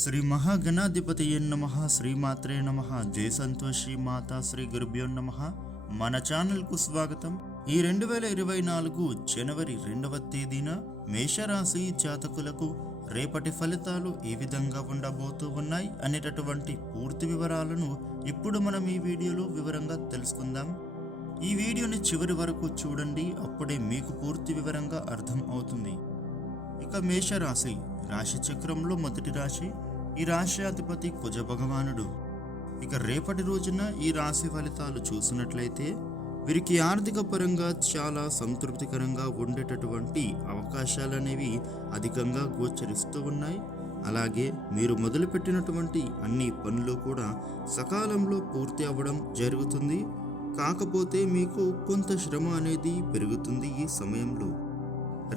శ్రీ మహాగణాధిపతయే నమః. శ్రీమాత్రే నమః. జయ సంతోషి మాతా శ్రీ గురుభ్యో నమః. మన ఛానల్కు స్వాగతం. ఈ 2024 జనవరి 2వ తేదీన మేషరాశి జాతకులకు రేపటి ఫలితాలు ఏ విధంగా ఉండబోతూ ఉన్నాయి అనేటటువంటి పూర్తి వివరాలను ఇప్పుడు మనం ఈ వీడియోలో వివరంగా తెలుసుకుందాం. ఈ వీడియోని చివరి వరకు చూడండి, అప్పుడే మీకు పూర్తి వివరంగా అర్థం అవుతుంది. ఇక మేషరాశి రాశి చక్రంలో మొదటి రాశి. ఈ రాశి అధిపతి కుజ భగవానుడు. ఇక రేపటి రోజున ఈ రాశి ఫలితాలు చూసినట్లయితే వీరికి ఆర్థిక పరంగా చాలా సంతృప్తికరంగా ఉండేటటువంటి అవకాశాలు అనేవి అధికంగా గోచరిస్తూ ఉన్నాయి. అలాగే మీరు మొదలుపెట్టినటువంటి అన్ని పనులు కూడా సకాలంలో పూర్తి అవ్వడం జరుగుతుంది. కాకపోతే మీకు కొంత శ్రమ అనేది పెరుగుతుంది. ఈ సమయంలో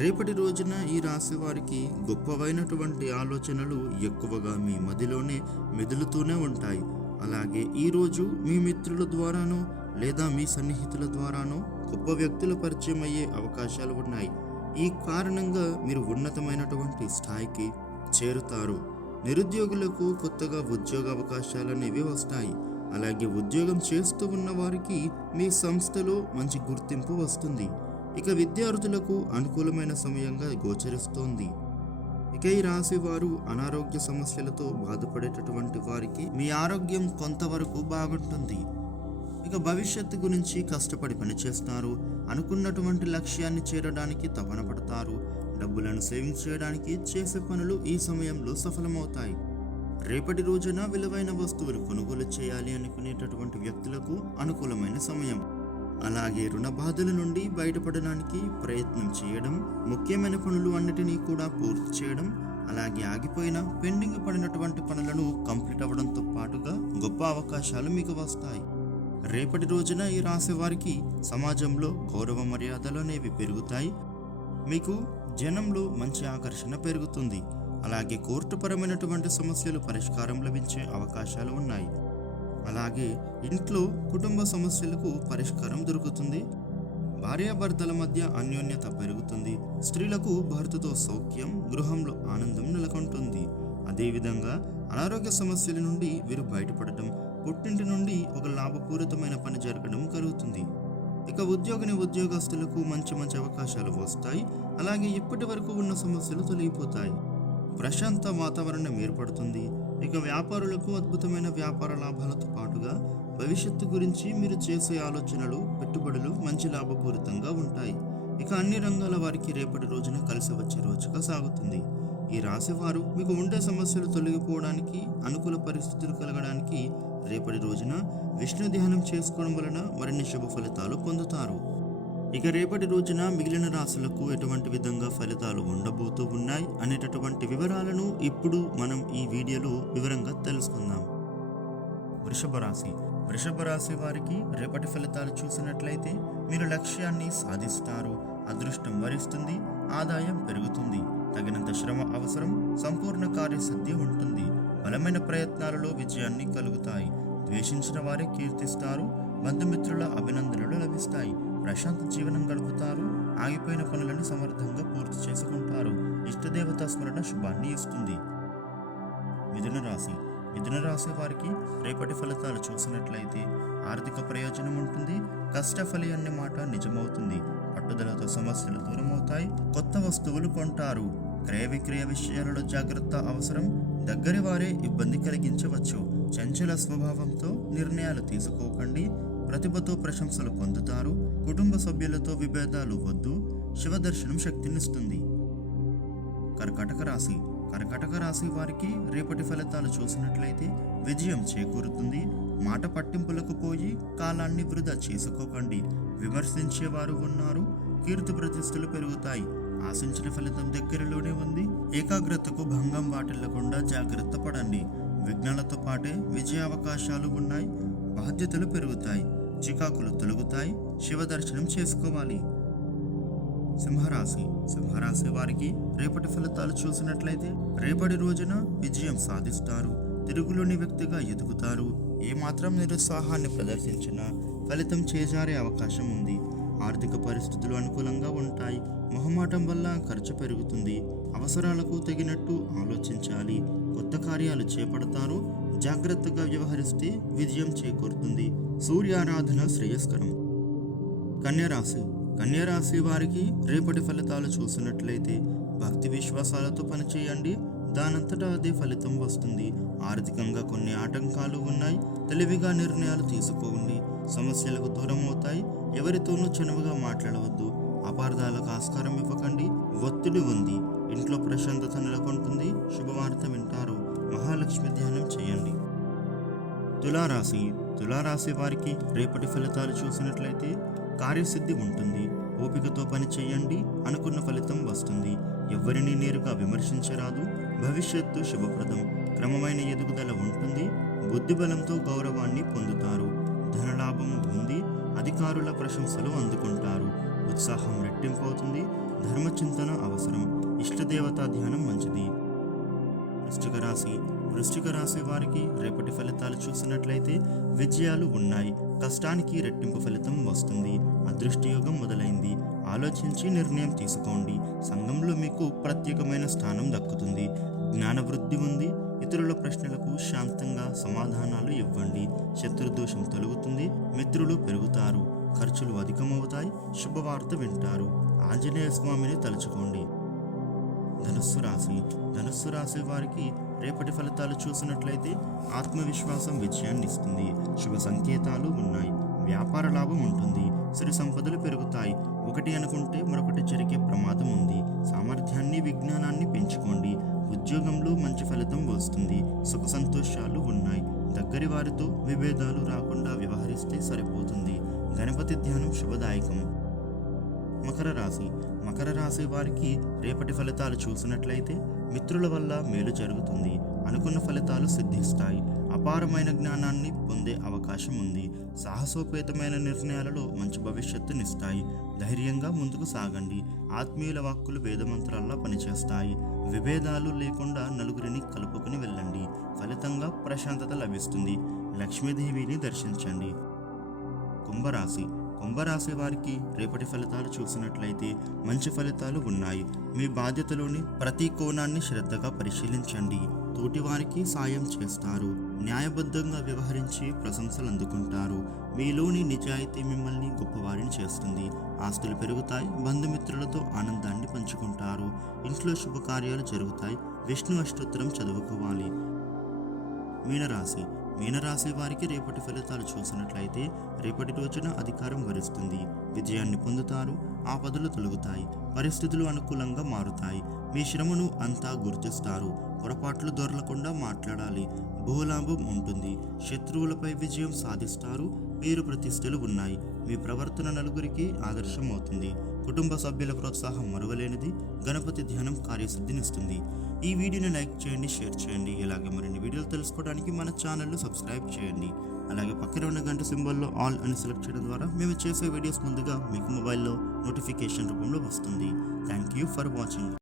రేపటి రోజున ఈ రాశి వారికి గొప్పవైనటువంటి ఆలోచనలు ఎక్కువగా మీ మదిలోనే మెదులుతూనే ఉంటాయి. అలాగే ఈరోజు మీ మిత్రుల ద్వారానో లేదా మీ సన్నిహితుల ద్వారానో గొప్ప వ్యక్తుల పరిచయం అయ్యే అవకాశాలు ఉన్నాయి. ఈ కారణంగా మీరు ఉన్నతమైనటువంటి స్థాయికి చేరుతారు. నిరుద్యోగులకు కొత్తగా ఉద్యోగ అవకాశాలు అనేవి వస్తాయి. అలాగే ఉద్యోగం చేస్తూ ఉన్న వారికి మీ సంస్థలో మంచి గుర్తింపు వస్తుంది. ఇక విద్యార్థులకు అనుకూలమైన సమయంగా గోచరిస్తోంది. ఇక ఈ రాశి వారు అనారోగ్య సమస్యలతో బాధపడేటటువంటి వారికి మీ ఆరోగ్యం కొంతవరకు బాగుంటుంది. ఇక భవిష్యత్తు గురించి కష్టపడి పనిచేస్తారు. అనుకున్నటువంటి లక్ష్యాన్ని చేరడానికి తపన పడతారు. డబ్బులను సేవింగ్ చేయడానికి చేసే పనులు ఈ సమయంలో సఫలమవుతాయి. రేపటి రోజున విలువైన వస్తువులు కొనుగోలు చేయాలి అనుకునేటటువంటి వ్యక్తులకు అనుకూలమైన సమయం. అలాగే రుణ బాధల నుండి బయటపడడానికి ప్రయత్నం చేయడం, ముఖ్యమైన పనులు అన్నిటినీ కూడా పూర్తి చేయడం, అలాగే ఆగిపోయిన పెండింగ్ పడినటువంటి పనులను కంప్లీట్ అవ్వడంతో పాటుగా గొప్ప అవకాశాలు మీకు వస్తాయి. రేపటి రోజున ఈ రాశి వారికి సమాజంలో గౌరవ మర్యాదలు అనేవి పెరుగుతాయి. మీకు జనంలో మంచి ఆకర్షణ పెరుగుతుంది. అలాగే కోర్టుపరమైనటువంటి సమస్యలు పరిష్కారం లభించే అవకాశాలు ఉన్నాయి. అలాగే ఇంట్లో కుటుంబ సమస్యలకు పరిష్కారం దొరుకుతుంది. భార్యాభర్తల మధ్య అన్యోన్యత పెరుగుతుంది. స్త్రీలకు భర్తతో సౌఖ్యం, గృహంలో ఆనందం నెలకొంటుంది. అదేవిధంగా అనారోగ్య సమస్యల నుండి వీరు బయటపడటం, పుట్టింటి నుండి ఒక లాభపూరితమైన పని జరగడం కలుగుతుంది. ఇక ఉద్యోగస్తులకు మంచి అవకాశాలు వస్తాయి. అలాగే ఇప్పటి వరకు ఉన్న సమస్యలు తొలగిపోతాయి. ప్రశాంత వాతావరణం ఏర్పడుతుంది. ఇక వ్యాపారులకు అద్భుతమైన వ్యాపార లాభాలతో పాటుగా భవిష్యత్తు గురించి మీరు చేసే ఆలోచనలు, పెట్టుబడులు మంచి లాభపూరితంగా ఉంటాయి. ఇక అన్ని రంగాల వారికి రేపటి రోజున కలిసి వచ్చే రోజుగా సాగుతుంది. ఈ రాశి వారు మీకు ఉండే సమస్యలు తొలగిపోవడానికి, అనుకూల పరిస్థితులు కలగడానికి రేపటి రోజున విష్ణు ధ్యానం చేసుకోవడం వలన మరిన్ని శుభ ఫలితాలు పొందుతారు. ఇక రేపటి రోజున మిగిలిన రాశులకు ఎటువంటి విధంగా ఫలితాలు ఉండబోతూ ఉన్నాయి అనేటటువంటి వివరాలను ఇప్పుడు మనం ఈ వీడియోలో వివరంగా తెలుసుకుందాం. వృషభ రాశి వారికి రేపటి ఫలితాలు చూసినట్లయితే మీరు లక్ష్యాన్ని సాధిస్తారు. అదృష్టం వరిస్తుంది. ఆదాయం పెరుగుతుంది. తగినంత శ్రమ అవసరం. సంపూర్ణ కార్యసిద్ధి ఉంటుంది. బలమైన ప్రయత్నాలలో విజయాన్ని కలుగుతాయి. ద్వేషించిన వారే కీర్తిస్తారు. బంధుమిత్రుల అభినందనలు లభిస్తాయి. ప్రశాంత జీవనం గడుపుతారు. ఆగిపోయిన పనులను సమర్థంగా పూర్తి చేసుకుంటారు. ఇష్టదేవత స్మరణ శుభాన్ని ఇస్తుంది. మిథున రాశి వారికి రేపటి ఫలితాలు చూసినట్లయితే ఆర్థిక ప్రయోజనం ఉంటుంది. కష్టఫలి అనే మాట నిజమవుతుంది. పట్టుదలతో సమస్యలు దూరమవుతాయి. కొత్త వస్తువులు కొంటారు. క్రయ విక్రయ విషయాలలో జాగ్రత్త అవసరం. దగ్గరి వారే ఇబ్బంది కలిగించవచ్చు. చంచల స్వభావంతో నిర్ణయాలు తీసుకోకండి. ప్రతిభతో ప్రశంసలు పొందుతారు. కుటుంబ సభ్యులతో విభేదాలు వద్దు. శివదర్శనం శక్తినిస్తుంది. కర్కాటక రాశి వారికి రేపటి ఫలితాలు చూసినట్లయితే విజయం చేకూరుతుంది. మాట పట్టింపులకు పోయి కాలాన్ని వృధా చేసుకోకండి. విమర్శించేవారు ఉన్నారు. కీర్తి ప్రతిష్టలు పెరుగుతాయి. ఆశించిన ఫలితం దగ్గరలోనే ఉంది. ఏకాగ్రతకు భంగం వాటిల్లకుండా జాగ్రత్త పడండి. విఘ్నాలతో పాటే విజయ అవకాశాలు ఉన్నాయి. బాధ్యతలు పెరుగుతాయి. చికాకులు తొలగుతాయి. శివదర్శనం చేసుకోవాలి. సింహరాశి వారికి రేపటి ఫలితాలు చూసినట్లయితే రేపటి రోజున విజయం సాధిస్తారు. తిరుగులోని వ్యక్తిగా ఎదుగుతారు. ఏమాత్రం నిరుత్సాహాన్ని ప్రదర్శించినా ఫలితం చేజారే అవకాశం ఉంది. ఆర్థిక పరిస్థితులు అనుకూలంగా ఉంటాయి. మొహమాటం వల్ల ఖర్చు పెరుగుతుంది. అవసరాలకు తగినట్టు ఆలోచించాలి. కొత్త కార్యాలు చేపడతారు. జాగ్రత్తగా వ్యవహరిస్తే విజయం చేకూరుతుంది. సూర్యారాధన శ్రేయస్కరం. కన్యరాశి. కన్యరాశి వారికి రేపటి ఫలితాలు చూసినట్లయితే భక్తి విశ్వాసాలతో పనిచేయండి. దానంతటా అదే ఫలితం వస్తుంది. ఆర్థికంగా కొన్ని ఆటంకాలు ఉన్నాయి. తెలివిగా నిర్ణయాలు తీసుకోండి. సమస్యలకు దూరం అవుతాయి. ఎవరితోనూ చనువుగా మాట్లాడవద్దు. అపార్థాలకు ఆస్కారం ఇవ్వకండి. ఒత్తిడి ఉంది. ఇంట్లో ప్రశాంతత నెలకొంటుంది. శుభవార్త వింటారు. మహాలక్ష్మి ధ్యానం చేయండి. తులారాశి. తులారాశి వారికి రేపటి ఫలితాలు చూసినట్లయితే కార్యసిద్ధి ఉంటుంది. ఓపికతో పని చేయండి. అనుకున్న ఫలితం వస్తుంది. ఎవరిని నేరుగా విమర్శించరాదు. భవిష్యత్తు శుభప్రదం. క్రమమైన ఎదుగుదల ఉంటుంది. బుద్ధిబలంతో గౌరవాన్ని పొందుతారు. ధనలాభం ఉంది. అధికారుల ప్రశంసలు అందుకుంటారు. ఉత్సాహం రెట్టింపవుతుంది. ధర్మచింతన అవసరం. ఇష్టదేవతా ధ్యానం మంచిది. వృశ్చిక రాశి. వృశ్చిక రాశి వారికి రేపటి ఫలితాలు చూసినట్లయితే విజయాలు ఉన్నాయి. కష్టానికి రెట్టింపు ఫలితం వస్తుంది. అదృష్టయోగం మొదలైంది. ఆలోచించి నిర్ణయం తీసుకోండి. సంఘంలో మీకు ప్రత్యేకమైన స్థానం దక్కుతుంది. జ్ఞానవృద్ధి ఉంది. ఇతరుల ప్రశ్నలకు శాంతంగా సమాధానాలు ఇవ్వండి. శత్రుదోషం తొలగుతుంది. మిత్రులు పెరుగుతారు. ఖర్చులు అధికమవుతాయి. శుభవార్త వింటారు. ఆంజనేయ స్వామిని తలుచుకోండి. ధనుస్సు రాశి. ధనుస్సు రాశి వారికి రేపటి ఫలితాలు చూసినట్లయితే ఆత్మవిశ్వాసం విజయాన్ని ఇస్తుంది. శుభ సంకేతాలు ఉన్నాయి. వ్యాపార లాభం ఉంటుంది. సిరి సంపదలు పెరుగుతాయి. ఒకటి అనుకుంటే మరొకటి జరిగే ప్రమాదం ఉంది. సామర్థ్యాన్ని విజ్ఞానాన్ని పెంచుకోండి. ఉద్యోగంలో మంచి ఫలితం వస్తుంది. సుఖ సంతోషాలు ఉన్నాయి. దగ్గరి వారితో విభేదాలు రాకుండా వ్యవహరిస్తే సరిపోతుంది. గణపతి ధ్యానం శుభదాయకం. మకర రాశి. మకర రాశి వారికి రేపటి ఫలితాలు చూసినట్లయితే మిత్రుల వల్ల మేలు జరుగుతుంది. అనుకున్న ఫలితాలు సిద్ధిస్తాయి. అపారమైన జ్ఞానాన్ని పొందే అవకాశం ఉంది. సాహసోపేతమైన నిర్ణయాలలో మంచి భవిష్యత్తునిస్తాయి. ధైర్యంగా ముందుకు సాగండి. ఆత్మీయుల వాక్కులు వేదమంత్రాల్లో పనిచేస్తాయి. విభేదాలు లేకుండా నలుగురిని కలుపుకుని వెళ్ళండి. ఫలితంగా ప్రశాంతత లభిస్తుంది. లక్ష్మీదేవిని దర్శించండి. కుంభరాశి. కుంభరాశి వారికి రేపటి ఫలితాలు చూసినట్లయితే మంచి ఫలితాలు ఉన్నాయి. మీ బాధ్యతలోని ప్రతి కోణాన్ని శ్రద్ధగా పరిశీలించండి. తోటివారికి సాయం చేస్తారు. న్యాయబద్ధంగా వ్యవహరించి ప్రశంసలు అందుకుంటారు. మీలోని నిజాయితీ మిమ్మల్ని గొప్పవారిని చేస్తుంది. ఆస్తులు పెరుగుతాయి. బంధుమిత్రులతో ఆనందాన్ని పంచుకుంటారు. ఇంట్లో శుభకార్యాలు జరుగుతాయి. విష్ణు అష్టోత్తరం చదువుకోవాలి. మీనరాశి. మీనరాశి వారికి రేపటి ఫలితాలు చూసినట్లయితే రేపటి రోజున అధికారం వరిస్తుంది. విజయాన్ని పొందుతారు. ఆపదలు తొలగుతాయి. పరిస్థితులు అనుకూలంగా మారుతాయి. మీ శ్రమను అంతా గుర్తిస్తారు. పొరపాట్లు దొరలకుండా మాట్లాడాలి. భూలాభం ఉంటుంది. శత్రువులపై విజయం సాధిస్తారు. పేరు ప్రతిష్టలు ఉన్నాయి. మీ ప్రవర్తన నలుగురికి ఆదర్శం అవుతుంది. కుటుంబ సభ్యుల ప్రోత్సాహం మరువలేనిది. గణపతి ధ్యానం కార్యసిద్ధినిస్తుంది. ఈ వీడియోని లైక్ చేయండి, షేర్ చేయండి. ఇలాగే మరిన్ని వీడియోలు తెలుసుకోవడానికి మన ఛానల్ను సబ్స్క్రైబ్ చేయండి. అలాగే పక్కన ఉన్న గంట సింబల్లో ఆల్ అని సెలెక్ట్ చేయడం ద్వారా మేము చేసే వీడియోస్ ముందుగా మీకు మొబైల్లో నోటిఫికేషన్ రూపంలో వస్తుంది. Thank you for watching.